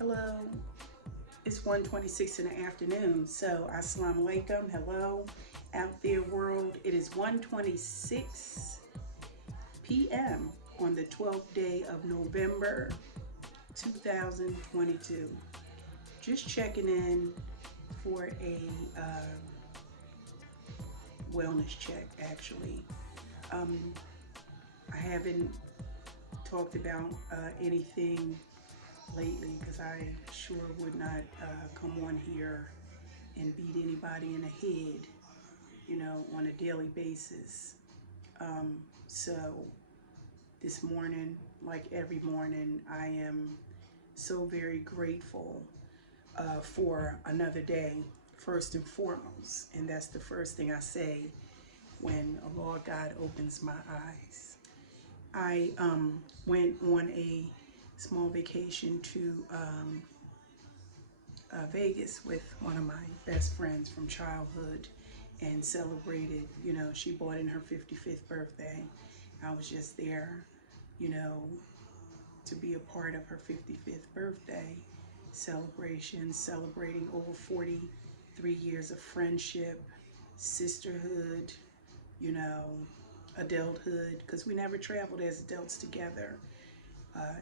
Hello, it's 1:26 in the afternoon. So, assalamu alaikum. Hello, out there world. It is 1:26 p.m. on the 12th day of November 2022. Just checking in for a wellness check, actually. Um, I haven't talked about anything lately because I sure would not come on here and beat anybody in the head, on a daily basis. So this morning, like every morning, I am so very grateful for another day, first and foremost. And that's the first thing I say when Lord God opens my eyes. I went on a small vacation to Vegas with one of my best friends from childhood and celebrated. She bought in her 55th birthday. I was just there, you know, to be a part of her 55th birthday celebration, celebrating over 43 years of friendship, sisterhood, you know, adulthood, because we never traveled as adults together,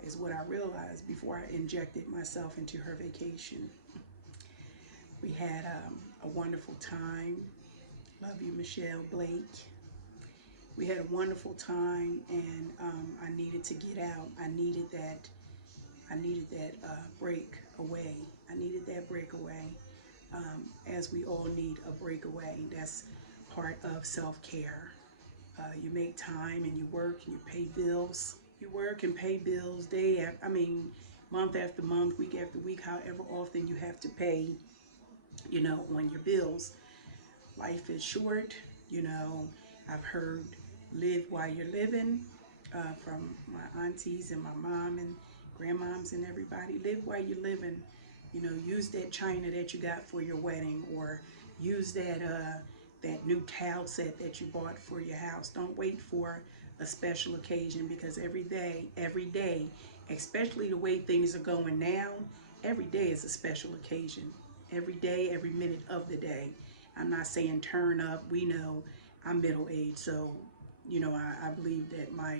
is what I realized before I injected myself into her vacation. We had a wonderful time. Love you, Michelle Blake. We had a wonderful time, and I needed to get out. I needed that. I needed that break away. I needed that breakaway. As we all need a breakaway. That's part of self-care. You make time and you work and you pay bills. You work and pay bills day after, month after month, week after week, however often you have to pay, on your bills. Life is short. You know, I've heard live while you're living from my aunties and my mom and grandmoms and everybody. Live while you're living. Use that china that you got for your wedding, or use that new towel set that you bought for your house. Don't wait for a special occasion, because every day, especially the way things are going now, every day is a special occasion. Every day, every minute of the day. I'm not saying turn up. We know I'm middle aged, so I believe that my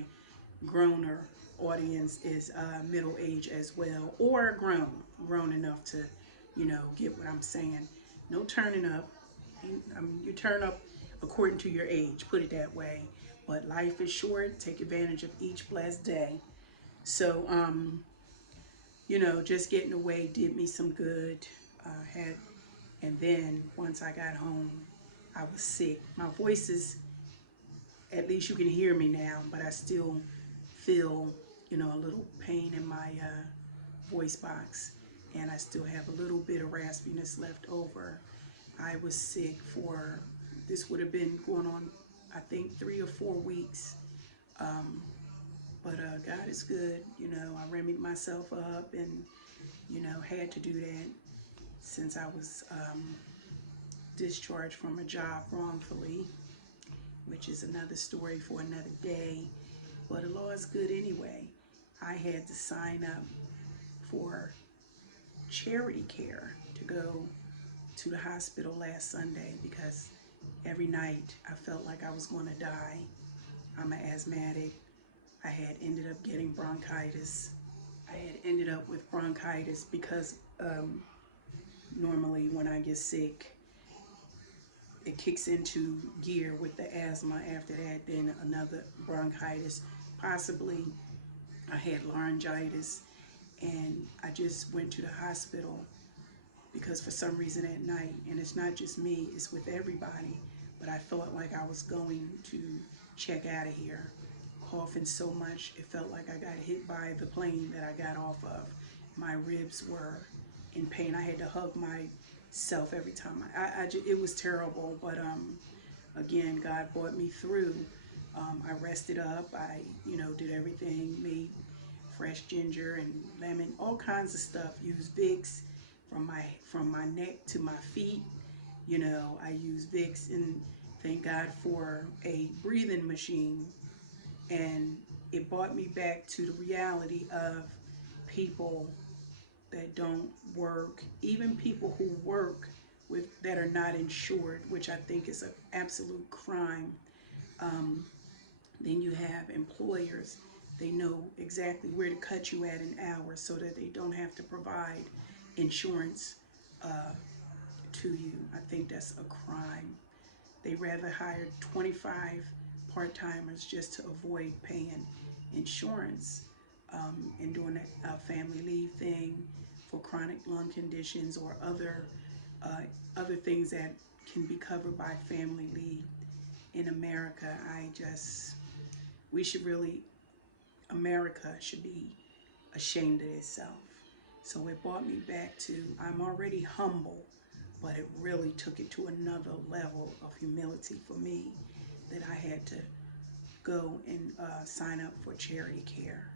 growner audience is middle age as well, or grown enough to, get what I'm saying. No turning up. You turn up according to your age, put it that way. But life is short. Take advantage of each blessed day. So, just getting away did me some good. Had And then once I got home, I was sick. My voice is, at least you can hear me now, but I still feel, a little pain in my voice box, and I still have a little bit of raspiness left over. I was sick for, this would have been going on, I think, 3 or 4 weeks. Um, but God is good. I remedied myself up and, had to do that since I was discharged from a job wrongfully, which is another story for another day. But the law is good anyway. I had to sign up for charity care to go to the hospital last Sunday because every night I felt like I was going to die. I'm an asthmatic. I had ended up getting bronchitis. I had ended up with bronchitis because normally when I get sick, it kicks into gear with the asthma. After that, then another bronchitis. Possibly I had laryngitis, and I just went to the hospital because for some reason at night, and it's not just me, it's with everybody, but I felt like I was going to check out of here. Coughing so much, it felt like I got hit by the plane that I got off of. My ribs were in pain. I had to hug myself every time. It was terrible, but again, God brought me through. I rested up. I, did everything, made fresh ginger and lemon, all kinds of stuff. Used Vicks from my neck to my feet. I use Vicks, and thank God for a breathing machine. And it brought me back to the reality of people that don't work, even people who work with that are not insured, which I think is an absolute crime. Um, then you have employers. They know exactly where to cut you at an hour so that they don't have to provide insurance uh, to you. I think that's a crime. They rather hire 25 part-timers just to avoid paying insurance and doing a family leave thing for chronic lung conditions or uh, other things that can be covered by family leave. In America, we should really, America should be ashamed of itself. So it brought me back to, I'm already humble, but it really took it to another level of humility for me that I had to go and sign up for charity care.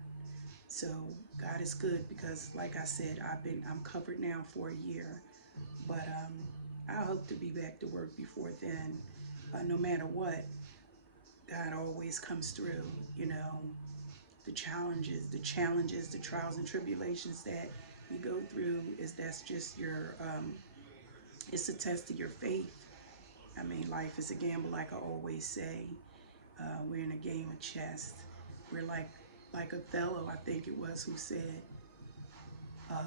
So God is good because, like I said, I'm covered now for a year, but I hope to be back to work before then. No matter what, God always comes through. You know, the trials and tribulations that you go through that's just it's a test of your faith. I mean, life is a gamble, like I always say. We're in a game of chess. We're like Othello, I think it was, who said, uh,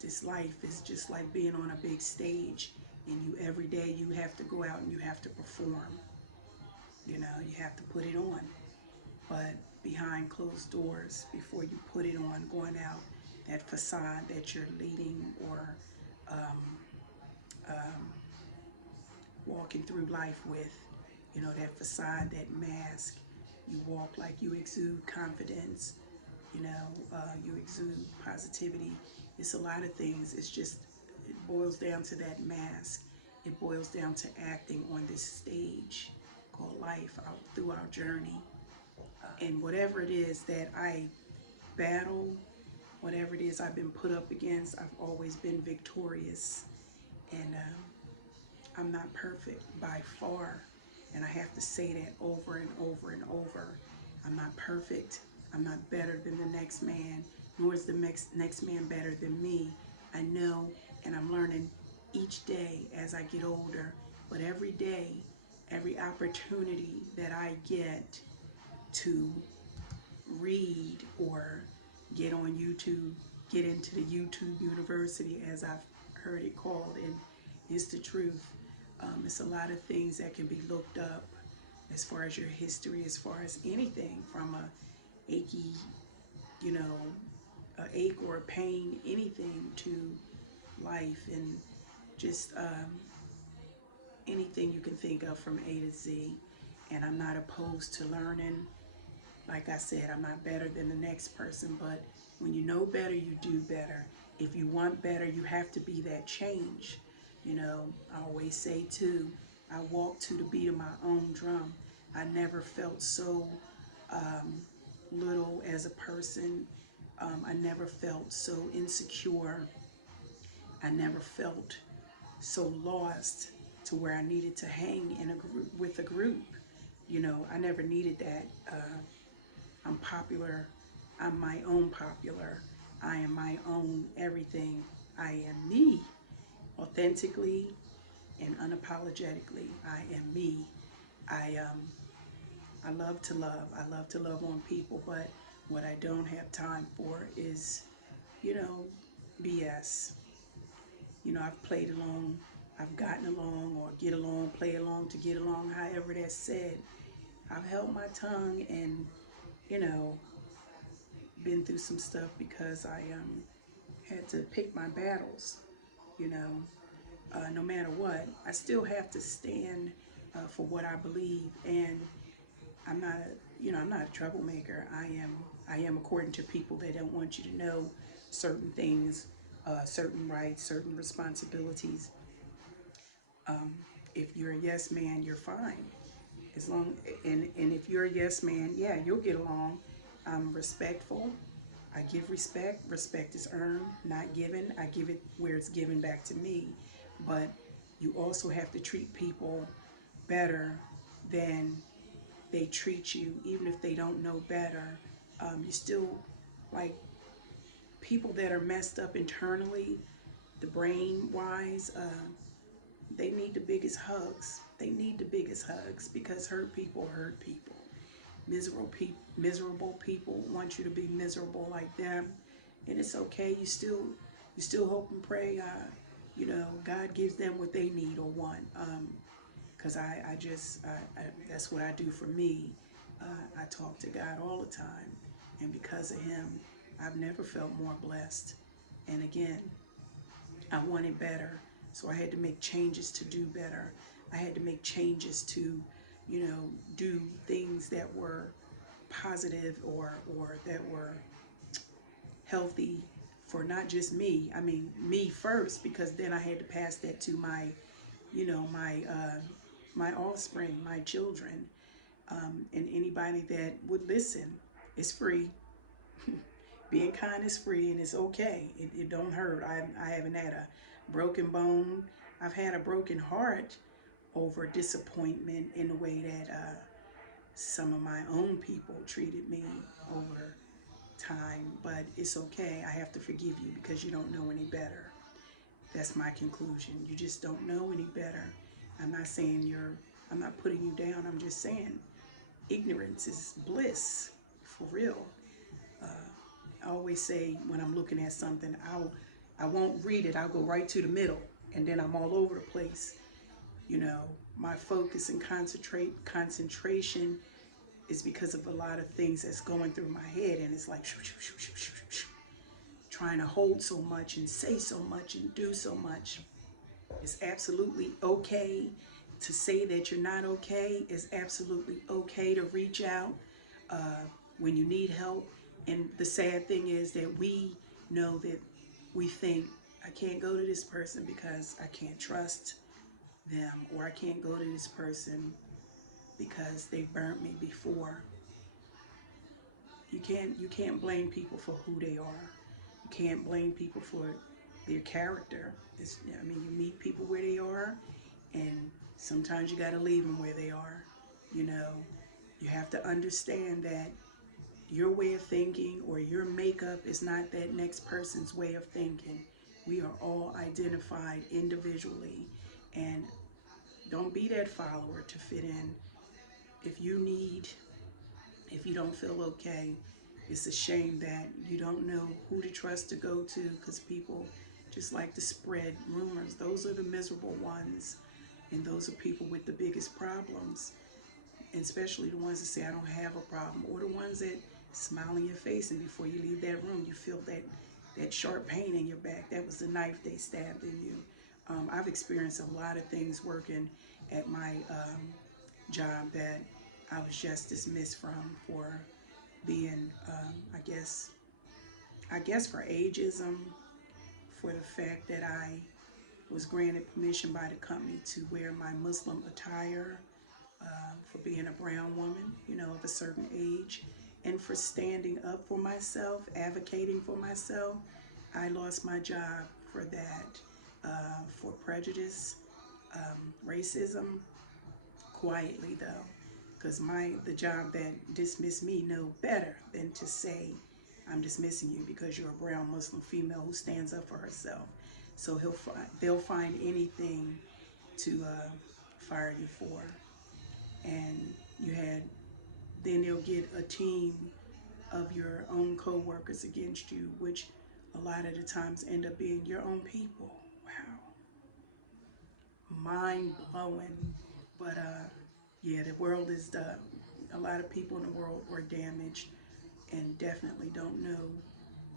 this life is just like being on a big stage, and you every day you have to go out and you have to perform. You know, you have to put it on. But behind closed doors, before you put it on, going out, that facade that you're leading or um, um, walking through life with, you know, that facade, that mask, you walk like you exude confidence, you know, you exude positivity. It's a lot of things. It's just, it boils down to that mask. It boils down to acting on this stage called life out through our journey. And whatever it is that I battle, whatever it is I've been put up against, I've always been victorious. And I'm not perfect by far. And I have to say that over and over and over. I'm not perfect. I'm not better than the next man, nor is the next man better than me. I know, and I'm learning each day as I get older. But every day, every opportunity that I get to read or get on YouTube, get into the YouTube University, as I've heard it called, and it's the truth. It's a lot of things that can be looked up as far as your history, as far as anything from a achy, you know, a ache or a pain, anything to life and just anything you can think of from A to Z. And I'm not opposed to learning. Like I said, I'm not better than the next person, but when you know better, you do better. If you want better, you have to be that change. You know, I always say too, I walk to the beat of my own drum. I never felt so um, little as a person. I never felt so insecure. I never felt so lost to where I needed to hang in a group with a group. You know, I never needed that. I'm popular. I'm my own popular. I am my own everything. I am me, authentically and unapologetically. I am me. I I love to love. I love to love on people, but what I don't have time for is, you know, BS. You know, I've played along, I've gotten along, or get along, play along to get along, however that's said. I've held my tongue and, you know, been through some stuff because I had to pick my battles, you know. No matter what, I still have to stand for what I believe, and I'm not I'm not a troublemaker. I am according to people that don't want you to know certain things, certain rights, certain responsibilities. Um, if you're a yes man, you're fine. As long and if you're a yes man, yeah, you'll get along. I'm respectful. I give respect. Respect is earned, not given. I give it where it's given back to me. But you also have to treat people better than they treat you, even if they don't know better. You still, like, people that are messed up internally, the brain wise, they need the biggest hugs. They need the biggest hugs because hurt people hurt people. Miserable people want you to be miserable like them, and it's okay. You still hope and pray. God gives them what they need or want. Because that's what I do for me. I talk to God all the time, and because of Him, I've never felt more blessed. And again, I wanted better, so I had to make changes to do better. I had to make changes to, do things that were positive or that were healthy for not just me. I mean, me first, because then I had to pass that to my offspring, my children, and anybody that would listen. It's free. Being kind is free, and it's okay. It don't hurt. I haven't had a broken bone. I've had a broken heart over disappointment in the way that some of my own people treated me over time, but it's okay. I have to forgive you because you don't know any better. That's my conclusion. You just don't know any better. I'm not saying I'm not putting you down. I'm just saying ignorance is bliss, for real. I always say when I'm looking at something, I won't read it. I'll go right to the middle, and then I'm all over the place. You know, my focus and concentration is because of a lot of things that's going through my head, and it's like trying to hold so much and say so much and do so much. It's absolutely okay to say that you're not okay. It's absolutely okay to reach out uh, when you need help. And the sad thing is that we know that we think, I can't go to this person because I can't trust them, or I can't go to this person because they burnt me before. You can't blame people for who they are. You can't blame people for their character. I mean, you meet people where they are, and sometimes you got to leave them where they are. You know, you have to understand that your way of thinking or your makeup is not that next person's way of thinking. We are all identified individually, and don't be that follower to fit in. If you need if you don't feel okay, it's a shame that you don't know who to trust to go to, because people just like to spread rumors. Those are the miserable ones, and those are people with the biggest problems, and especially the ones that say, I don't have a problem, or the ones that smile in your face, and before you leave that room, you feel that sharp pain in your back. That was the knife they stabbed in you. I've experienced a lot of things working at my job that I was just dismissed from for being, I guess for ageism, for the fact that I was granted permission by the company to wear my Muslim attire, for being a brown woman, of a certain age, and for standing up for myself, advocating for myself. I lost my job for that, for prejudice, racism, quietly though, because the job that dismissed me know better than to say, I'm dismissing you because you're a brown Muslim female who stands up for herself. So they'll find anything to fire you for, and then they'll get a team of your own co-workers against you, which a lot of the times end up being your own people. Wow, mind blowing. But yeah, the world is a lot of people in the world were damaged and definitely don't know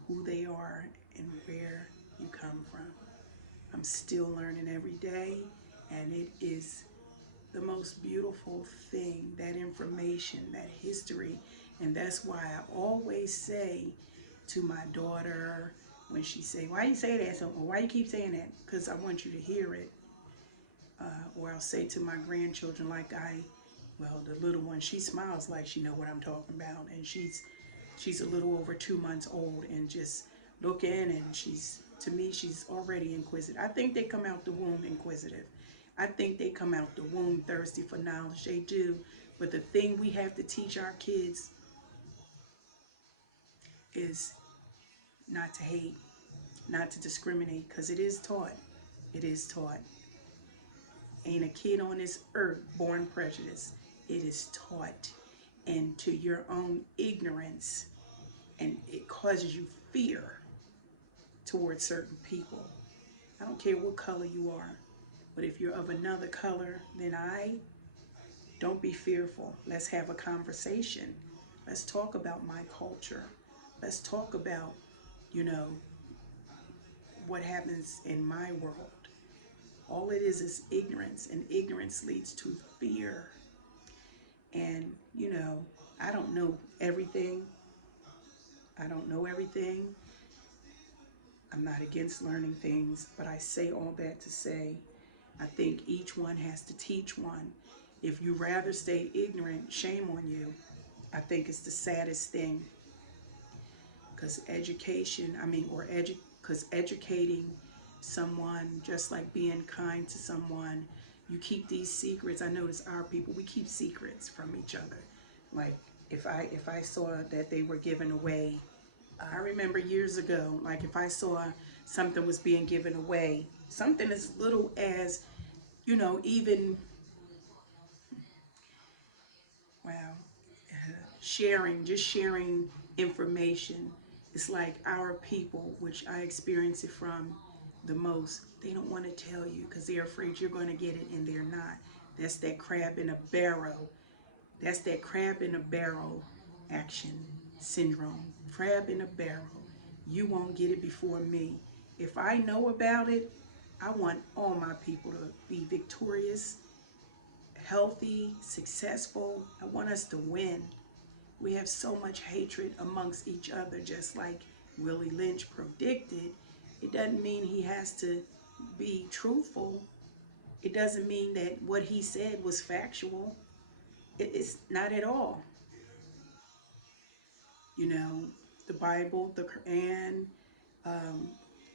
who they are and where you come from. I'm still learning every day, and it is the most beautiful thing, that information, that history. And that's why I always say to my daughter, when she say, why you say that? So why you keep saying that? Because I want you to hear it. Or I'll say to my grandchildren, well, the little one, she smiles like she know what I'm talking about, and she's a little over 2 months old, and just looking, and to me, she's already inquisitive. I think they come out the womb inquisitive. I think they come out the womb thirsty for knowledge. They do. But the thing we have to teach our kids is not to hate, not to discriminate, because it is taught. It is taught. Ain't a kid on this earth born prejudiced. It is taught. And to your own ignorance, and it causes you fear towards certain people. I don't care what color you are, but if you're of another color than I, don't be fearful. Let's have a conversation. Let's talk about my culture. Let's talk about, you know, what happens in my world. All it is ignorance, and ignorance leads to fear. And, you know, I don't know everything. I don't know everything. I'm not against learning things, but I say all that to say, I think each one has to teach one. If you rather stay ignorant, shame on you. I think it's the saddest thing, because education, I mean, because educating someone, just like being kind to someone, you keep these secrets. I notice our people, we keep secrets from each other. Like if I saw that they were giving away, I remember years ago, like if I saw something was being given away, something as little as, you know, even, wow, just sharing information. It's like our people, which I experience it from the most, they don't want to tell you because they're afraid you're going to get it, and they're not. That's that crab in a barrel. That's that crab in a barrel action syndrome. Crab in a barrel. You won't get it before me. If I know about it, I want all my people to be victorious, healthy, successful. I want us to win. We have so much hatred amongst each other, just like Willie Lynch predicted. It doesn't mean he has to be truthful. It doesn't mean that what he said was factual. It's not at all. You know, the Bible, the Quran, um,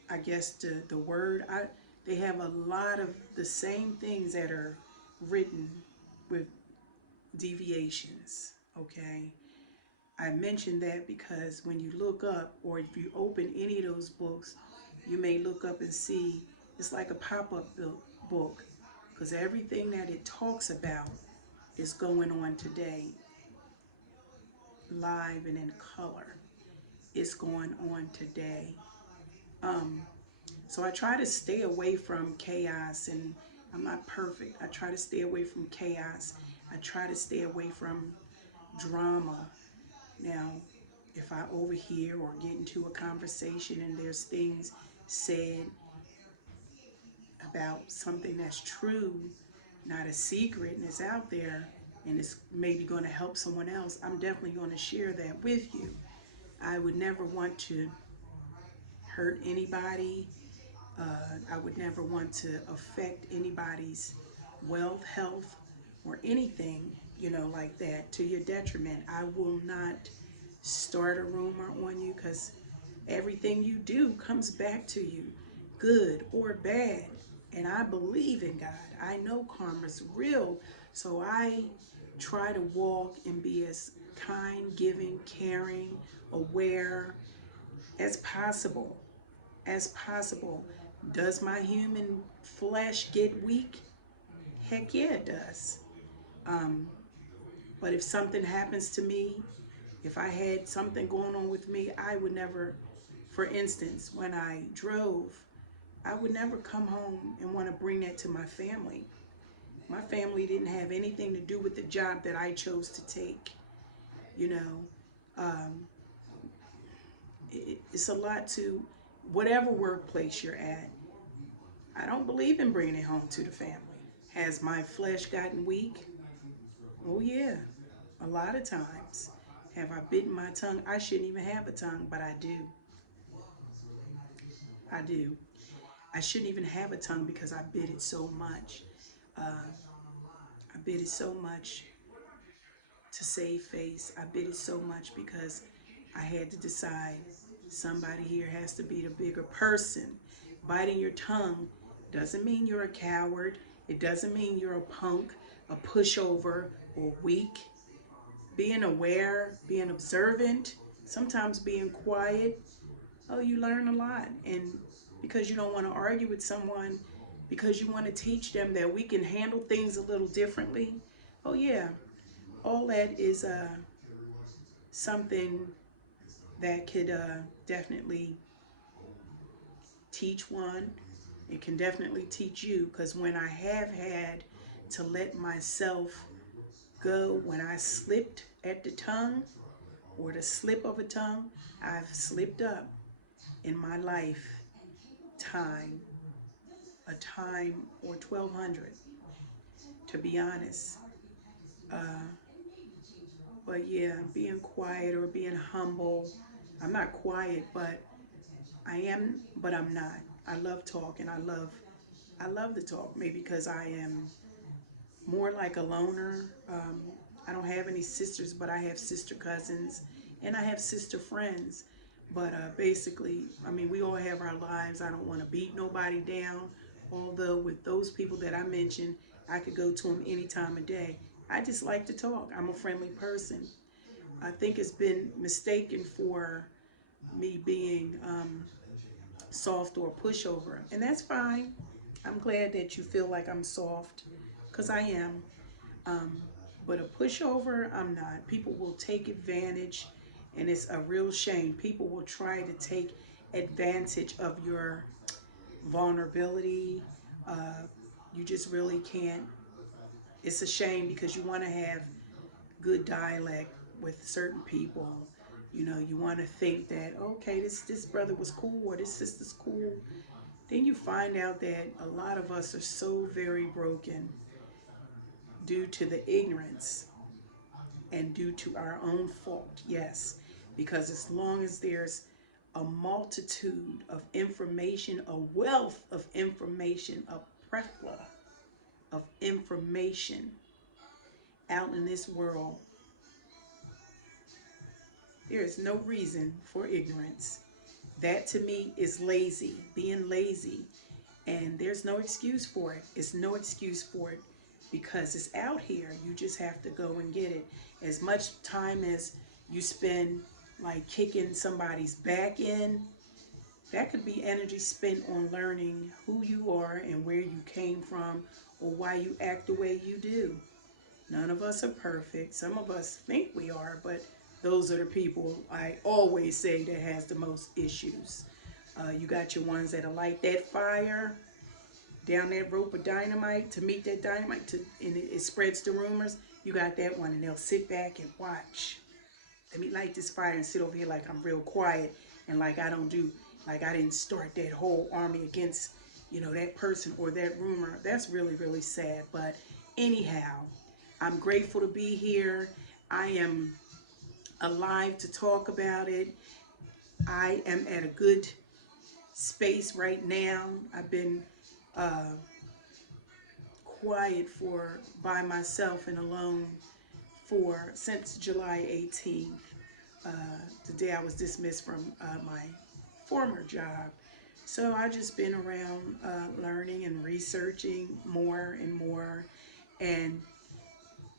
I guess the Word, they have a lot of the same things that are written with deviations, okay? I mentioned that because when you look up, or if you open any of those books, you may look up and see it's like a pop-up book, because everything that it talks about is going on today, live and in color. It's going on today. Um, so I try to stay away from chaos, and I'm not perfect. I try to stay away from chaos. I try to stay away from drama. Now, if I overhear or get into a conversation and there's things said about something that's true, not a secret, and it's out there, and it's maybe going to help someone else, I'm definitely going to share that with you. I would never want to hurt anybody. I would never want to affect anybody's wealth, health, or anything, you know, like that to your detriment. I will not start a rumor on you, because everything you do comes back to you, good or bad. And I believe in God. I know karma's real. So I try to walk and be as kind, giving, caring, aware as possible. As possible. Does my human flesh get weak? Heck yeah, it does. Um, but if something happens to me, if I had something going on with me, I would never, for instance, when I drove, I would never come home and want to bring that to my family. My family didn't have anything to do with the job that I chose to take. You know, um, it's a lot to whatever workplace you're at. I don't believe in bringing it home to the family. Has my flesh gotten weak? Oh yeah, a lot of times. Have I bitten my tongue? I shouldn't even have a tongue, but I do. I do. I shouldn't even have a tongue because I bit it so much. Uh, I bit it so much to save face. I bit it so much because I had to decide somebody here has to be the bigger person. Biting your tongue doesn't mean you're a coward. It doesn't mean you're a punk, a pushover, or weak. Being aware, being observant, sometimes being quiet, Oh, you learn a lot. And because you don't want to argue with someone, because you want to teach them that we can handle things a little differently. Oh, yeah. All that is something that could definitely teach one. It can definitely teach you, because when I have had to let myself go, when I slipped at the tongue or the slip of a tongue, I've slipped up in my life time, a time or 1200, to be honest. Uh, but yeah, being quiet or being humble. I'm not quiet, but I am, but I'm not. I love talking. I love to talk. Maybe because I am more like a loner. I don't have any sisters, but I have sister cousins and I have sister friends. But basically, I mean, we all have our lives. I don't want to beat nobody down. Although with those people that I mentioned, I could go to them any time of day. I just like to talk. I'm a friendly person. I think it's been mistaken for me being soft or a pushover, and that's fine. I'm glad that you feel like I'm soft, because I am. Um, but a pushover, I'm not. People will take advantage, and it's a real shame. People will try to take advantage of your vulnerability. Uh, you just really can't. It's a shame, because you want to have good dialect with certain people. You know, you want to think that, okay, this brother was cool or this sister's cool. Then you find out that a lot of us are so very broken due to the ignorance and due to our own fault. Yes, because as long as there's a multitude of information, a wealth of information, a plethora of information out in this world, there is no reason for ignorance. That to me is lazy, being lazy. And there's no excuse for it. It's no excuse for it, because it's out here. You just have to go and get it. As much time as you spend like kicking somebody's back in, that could be energy spent on learning who you are and where you came from, or why you act the way you do. None of us are perfect. Some of us think we are, but those are the people I always say that has the most issues. You got your ones that are like that fire down that rope of dynamite to meet that dynamite and it spreads the rumors. You got that one, and they'll sit back and watch. Let me light this fire and sit over here like I'm real quiet, and like I don't do, like I didn't start that whole army against, that person or that rumor. That's really, really sad. But anyhow, I'm grateful to be here. I am alive to talk about it. I am at a good space right now. I've been uh, quiet for by myself and alone for since July 18th, uh, the day I was dismissed from my former job. So I just been around learning and researching more and more, and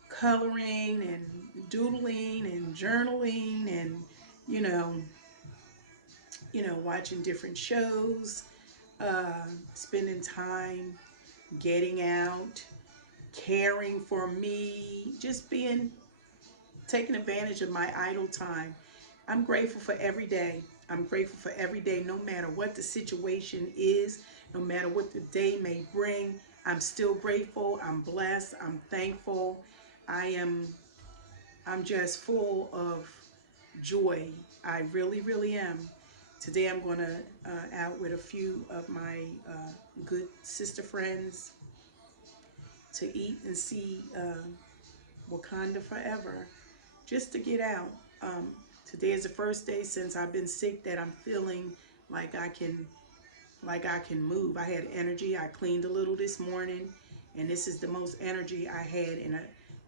coloring and doodling and journaling, and you know, watching different shows, spending time getting out, caring for me, just being taking advantage of my idle time. I'm grateful for every day. I'm grateful for every day, no matter what the situation is, no matter what the day may bring. I'm still grateful. I'm blessed. I'm thankful. I am I'm just full of joy. I really, really am. Today I'm going to out with a few of my good sister friends to eat and see Wakanda Forever, just to get out. Um, Today is the first day since I've been sick that I'm feeling like I can move. I had energy. I cleaned a little this morning, and this is the most energy I had.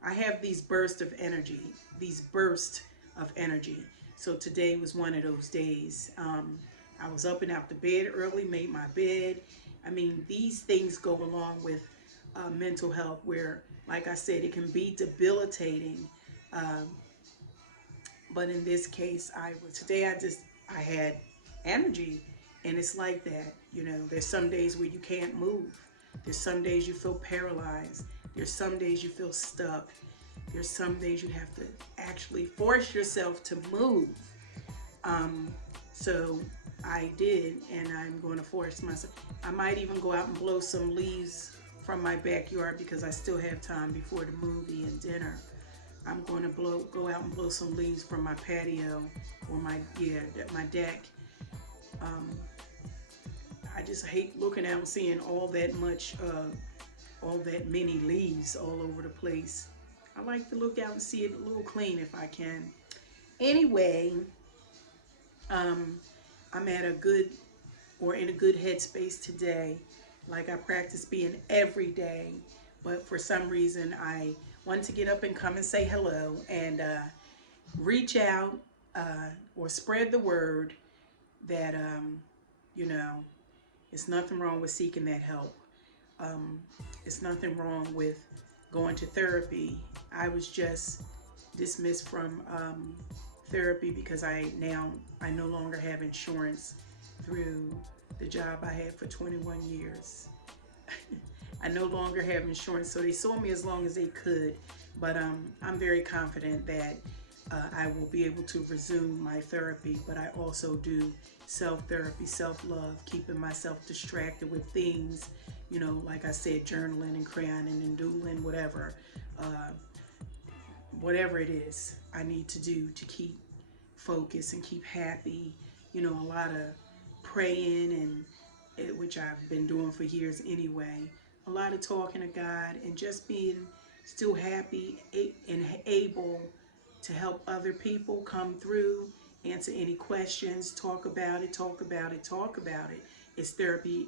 I have these bursts of energy, these bursts of energy. So today was one of those days. I was up and out the bed early, made my bed. I mean, these things go along with mental health, where, like I said, it can be debilitating. Um, but in this case, I had energy. And it's like that. You know, there's some days where you can't move. There's some days you feel paralyzed. There's some days you feel stuck. There's some days you have to actually force yourself to move. Um, so I did, and I'm going to force myself. I might even go out and blow some leaves from my backyard because I still have time before the movie and dinner. I'm going to go out and blow some leaves from my patio or my deck. Um, I just hate looking out and seeing all that many leaves all over the place. I like to look out and see it a little clean if I can. Anyway, um, I'm at a good or in a good headspace today, like I practice being every day. But for some reason, I want to get up and come and say hello and reach out or spread the word that, you know, it's nothing wrong with seeking that help. Um, it's nothing wrong with going to therapy. I was just dismissed from therapy because I no longer have insurance through the job I had for 21 years. I no longer have insurance, so they saw me as long as they could. But I'm very confident that I will be able to resume my therapy. But I also do self-therapy, self-love, keeping myself distracted with things, you know, like I said, journaling and crayoning and doodling, uh, whatever it is I need to do to keep focused and keep happy. You know, a lot of praying which I've been doing for years anyway. A lot of talking to God and just being still happy and able to help other people come through, answer any questions, talk about it, talk about it, talk about it. It's therapy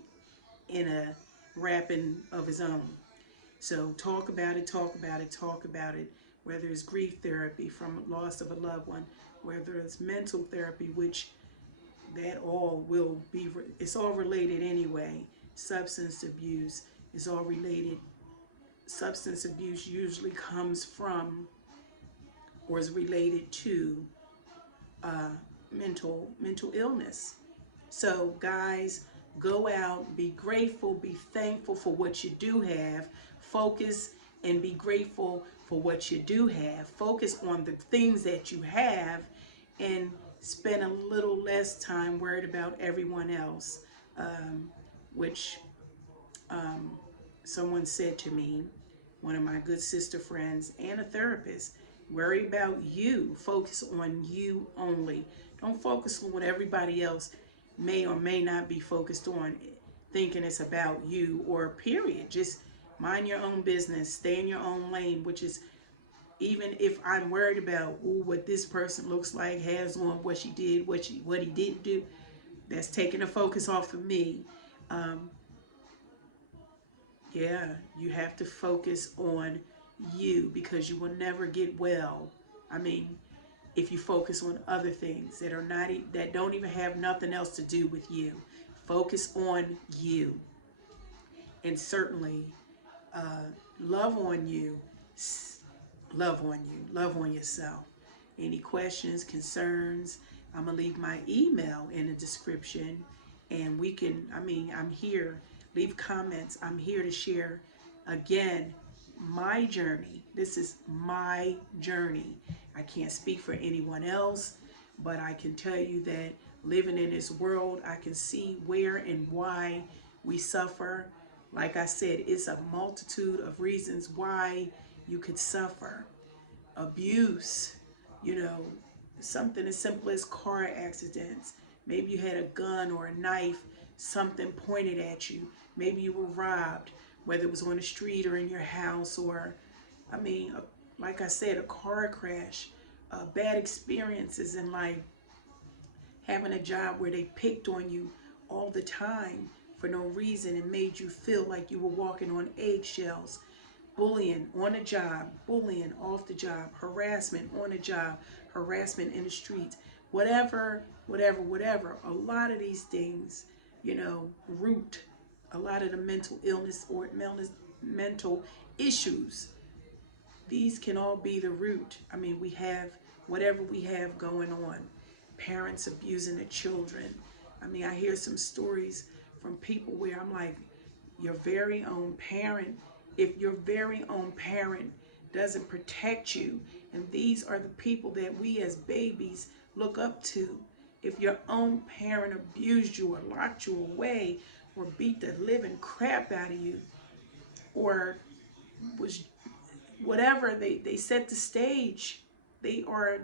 in a wrapping of its own. So talk about it, talk about it, talk about it, whether it's grief therapy from loss of a loved one, whether it's mental therapy, which that all will be, it's all related anyway. Substance abuse is all related. Substance abuse usually comes from or is related to uh, mental illness. So guys, go out, be grateful, be thankful for what you do have. Focus and be grateful for what you do have. Focus on the things that you have and spend a little less time worried about everyone else, which um, someone said to me, one of my good sister friends and a therapist, worry about you. Focus on you only. Don't focus on what everybody else may or may not be focused on, thinking it's about you or period. Just mind your own business. Stay in your own lane, which is, even if I'm worried about what this person looks like, has on, what she did, what he didn't do, that's taking the focus off of me. Um, Yeah, you have to focus on you because you will never get well. I mean, if you focus on other things that are not that don't even have nothing else to do with you. Focus on you, and certainly uh, love on you. Love on you. Love on yourself. Any questions, concerns? I'm gonna leave my email in the description, and we can. I mean, I'm here. Leave comments. I'm here to share again my journey. This is my journey. I can't speak for anyone else, but I can tell you that living in this world, I can see where and why we suffer. Like I said, it's a multitude of reasons why you could suffer. Abuse, you know, something as simple as car accidents. Maybe you had a gun or a knife, something pointed at you. Maybe you were robbed, whether it was on the street or in your house, or, I mean, like I said, a car crash, bad experiences in life, having a job where they picked on you all the time for no reason and made you feel like you were walking on eggshells. Bullying on a job, bullying off the job, harassment on a job, harassment in the streets, whatever. A lot of these things, you know, root a lot of the mental illness or mental issues. These can all be the root. I mean, we have whatever we have going on. Parents abusing the children, I mean, I hear some stories from people where I'm like, your very own parent, if your very own parent doesn't protect you, and these are the people that we as babies look up to. If your own parent abused you or locked you away or beat the living crap out of you or was whatever, they set the stage. They are,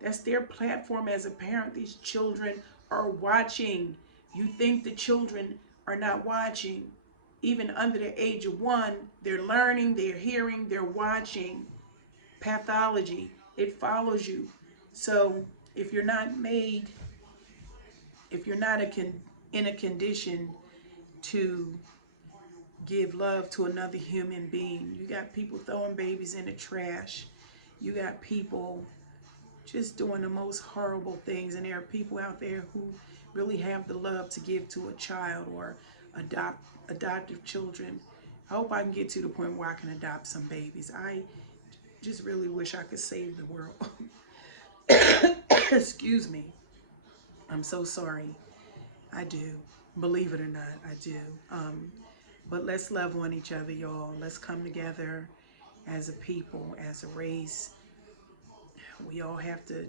that's their platform as a parent. These children are watching. You think the children are not watching. Even under the age of 1, they're learning, they're hearing, they're watching. Pathology, it follows you. So if you're not made, if you're not in a condition to give love to another human being, you got people throwing babies in the trash. You got people just doing the most horrible things, and there are people out there who really have the love to give to a child or adoptive children. I hope I can get to the point where I can adopt some babies. I just really wish I could save the world. Excuse me. I'm so sorry. I do. Believe it or not, I do. But let's love on each other, y'all. Let's come together as a people, as a race. We all have to,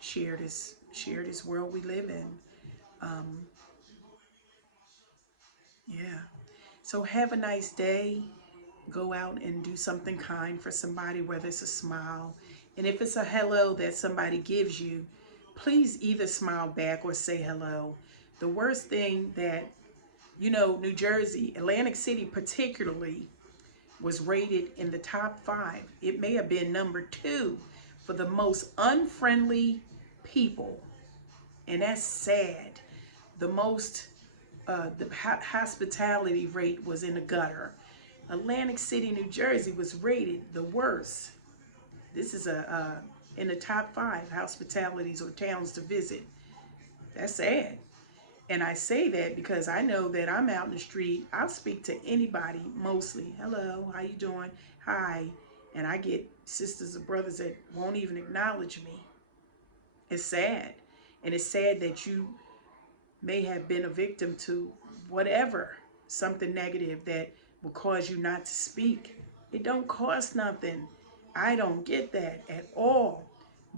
share this world we live in. Um, yeah. So have a nice day. Go out and do something kind for somebody, whether it's a smile. And if it's a hello that somebody gives you, please either smile back or say hello. The worst thing that, New Jersey, Atlantic City particularly, was rated in the top 5. It may have been number 2 for the most unfriendly people. And that's sad. The hospitality rate was in the gutter. Atlantic City, New Jersey was rated the worst. This is in the top 5 hospitalities or towns to visit. That's sad. And I say that because I know that I'm out in the street. I'll speak to anybody mostly. Hello, how you doing? Hi. And I get sisters or brothers that won't even acknowledge me. It's sad. And it's sad that you may have been a victim to whatever, something negative that will cause you not to speak. It don't cost nothing. I don't get that at all.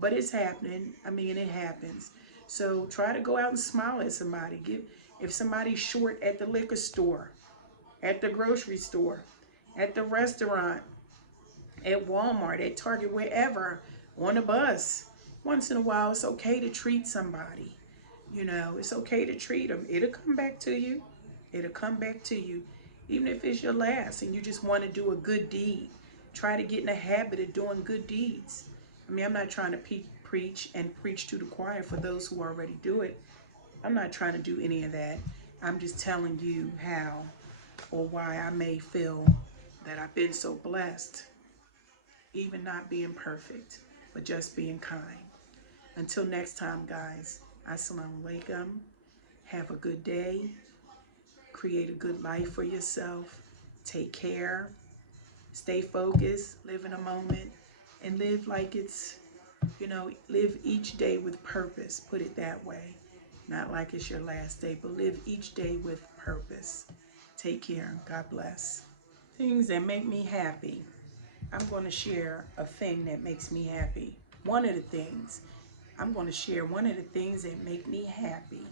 But it's happening. I mean, it happens. So try to go out and smile at somebody. If somebody's short at the liquor store, at the grocery store, at the restaurant, at Walmart, at Target, wherever, on a bus. Once in a while, it's okay to treat somebody. It's okay to treat them. It'll come back to you. It'll come back to you. Even if it's your last and you just want to do a good deed, try to get in the habit of doing good deeds. I mean, I'm not trying to preach to the choir for those who already do it. I'm not trying to do any of that. I'm just telling you how or why I may feel that I've been so blessed, even not being perfect, but just being kind. Until next time, guys, assalamu alaikum. Have a good day. Create a good life for yourself. Take care. Stay focused. Live in a moment. And live like it's, live each day with purpose. Put it that way. Not like it's your last day, but live each day with purpose. Take care. God bless. Things that make me happy. I'm going to share a thing that makes me happy. I'm going to share one of the things that make me happy.